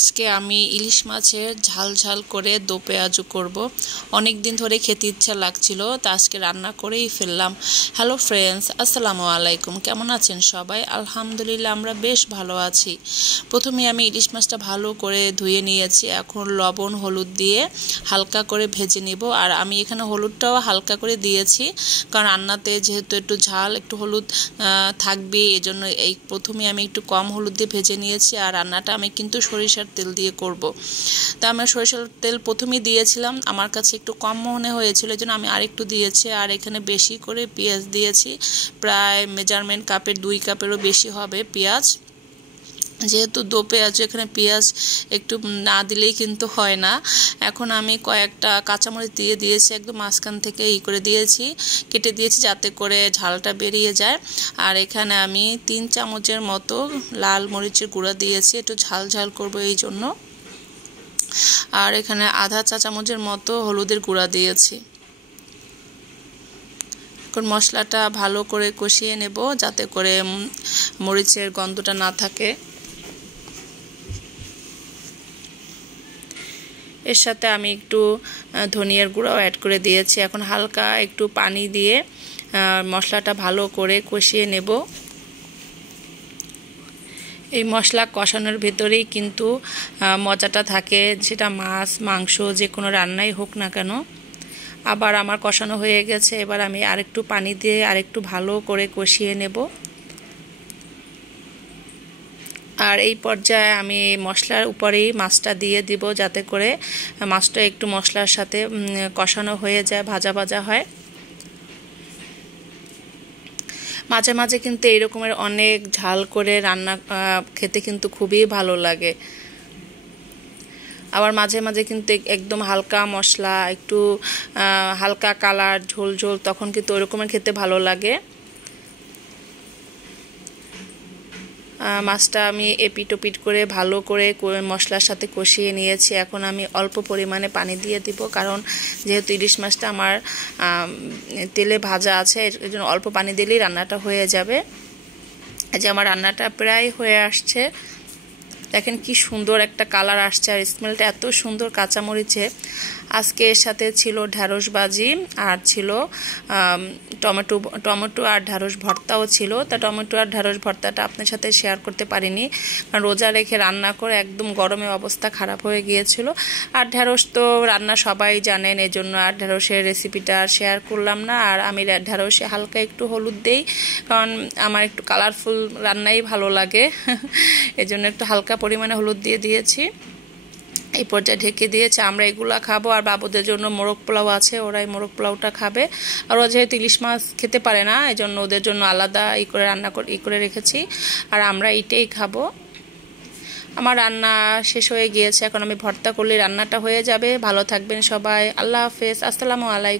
আজকে আমি ইলিশ মাছের ঝাল ঝাল করে দো পেঁয়াজু করব। অনেক দিন ধরে খেতে ইচ্ছা লাগছিল, তা আজকে রান্না করেই ফেললাম। হ্যালো ফ্রেন্ডস, আসসালামু আলাইকুম। কেমন আছেন সবাই? আলহামদুলিল্লাহ, আমরা বেশ ভালো আছি। প্রথমে আমি ইলিশ মাছটা ভালো করে ধুয়ে নিয়েছি। এখন লবণ হলুদ দিয়ে হালকা করে ভেজে নিব। আর আমি এখানে হলুদটাও হালকা করে দিয়েছি, কারণ রান্নাতে যেহেতু একটু ঝাল একটু হলুদ থাকবে, এজন্য এই প্রথমে আমি একটু কম হলুদ দিয়ে ভেজে নিয়েছি। আর রান্নাটা আমি কিন্তু সরিষার তেল দিয়ে করব। তা আমি সরিষার তেল প্রথমেই দিয়েছিলাম, আমার কাছে একটু কম মনে হয়েছিল, এজন্য আমি আরেকটু দিয়েছি। আর এখানে বেশি করে পেঁয়াজ দিয়েছি, প্রায় মেজারমেন্ট কাপের 2 কাপেরও বেশি হবে পেঁয়াজ। যেহেতু দো পেঁয়াজ, এখানে পেঁয়াজ একটু না দিলেই কিন্তু হয় না। এখন আমি কয়েকটা কাঁচামরিচ দিয়ে দিয়েছি, একদম মাঝখান থেকে করে দিয়েছি, কেটে দিয়েছি যাতে করে ঝালটা বেরিয়ে যায়। আর এখানে আমি 3 চামচের মতো লাল মরিচের গুঁড়া দিয়েছি, একটু ঝাল ঝাল করব এই জন্য। আর এখানে আধা চা চামচের মতো হলুদের গুঁড়া দিয়েছি। এখন মশলাটা ভালো করে কষিয়ে নেব, যাতে করে মরিচের গন্ধটা না থাকে। এর সাথে আমি একটু ধনিয়ার গুঁড়াও অ্যাড করে দিয়েছি। এখন হালকা একটু পানি দিয়ে মশলাটা ভালো করে কষিয়ে নেব। এই মশলা কষানোর ভেতরেই কিন্তু মজাটা থাকে, সেটা মাছ মাংস যে কোনো রান্নাই হোক না কেন। আবার আমার কষানো হয়ে গেছে, এবার আমি আরেকটু পানি দিয়ে আরেকটু ভালো করে কষিয়ে নেব। আর এই পর্যায়ে আমি মশলার উপরেই মাছটা দিয়ে দিব, যাতে করে মাছটা একটু মশলার সাথে কষানো হয়ে যায়, ভাজা ভাজা হয়। মাঝে মাঝে কিন্তু এরকমের অনেক ঝাল করে রান্না খেতে কিন্তু খুবই ভালো লাগে। আবার মাঝে মাঝে কিন্তু একদম হালকা মশলা, একটু হালকা কালার, ঝোল ঝোল, তখন কিন্তু ওইরকমের খেতে ভালো লাগে। মাছটা আমি এপিট ওপিট করে ভালো করে মশলার সাথে কষিয়ে নিয়েছি। এখন আমি অল্প পরিমাণে পানি দিয়ে দিব, কারণ যেহেতু ইলিশ মাছটা আমার তেলে ভাজা আছে, এর জন্য অল্প পানি দিলেই রান্নাটা হয়ে যাবে। যে আমার রান্নাটা প্রায় হয়ে আসছে, দেখেন কি সুন্দর একটা কালার আসছে, আর স্মেলটা এত সুন্দর কাঁচামরিচে। আজকে এর সাথে ছিল ঢ্যাঁড়স ভাজি, আর ছিল টমেটো আর ঢ্যাঁড়স ভর্তাও ছিল। তা টমেটো আর ঢ্যাঁড়স ভর্তাটা আপনার সাথে শেয়ার করতে পারিনি, কারণ রোজা রেখে রান্না করে একদম গরমে অবস্থা খারাপ হয়ে গিয়েছিল। আর ঢ্যাঁড়স তো রান্না সবাই জানেন, এই জন্য আর ঢ্যাঁড়সের রেসিপিটা শেয়ার করলাম না। আর আমি ঢ্যাঁড়সে হালকা একটু হলুদ দেই, কারণ আমার একটু কালারফুল রান্নাই ভালো লাগে, এজন্য একটু হালকা পরিমাণে হলুদ দিয়ে দিয়েছি। এই পর্যায়ে ঢেকে দিয়েছে। আমরা এগুলা খাবো, আর বাবুদের জন্য মোরগ পোলাও আছে, ওরাই মোরগ পোলাওটা খাবে। আর ওরা যেহেতু ইলিশ মাছ খেতে পারে না, এই জন্য ওদের জন্য আলাদা করে রান্না করে রেখেছি, আর আমরা এটাই খাবো। আমার রান্না শেষ হয়ে গিয়েছে, এখন আমি ভর্তা করলে রান্নাটা হয়ে যাবে। ভালো থাকবেন সবাই, আল্লাহ হাফেজ, আসসালামু আলাইকুম।